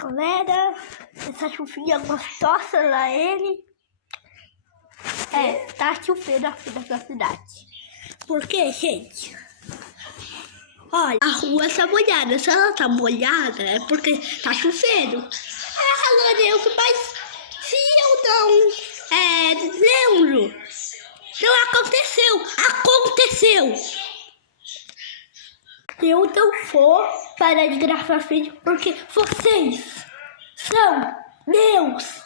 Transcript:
Galera, essa chuvinha gostosa lá ele. Tá chovendo aqui na cidade. Por quê, gente? Olha, a rua tá molhada. Se ela tá molhada, é porque tá chovendo. Lourenço, mas se eu não lembro, não aconteceu. Aconteceu! Eu não vou parar de gravar vídeo porque vocês são meus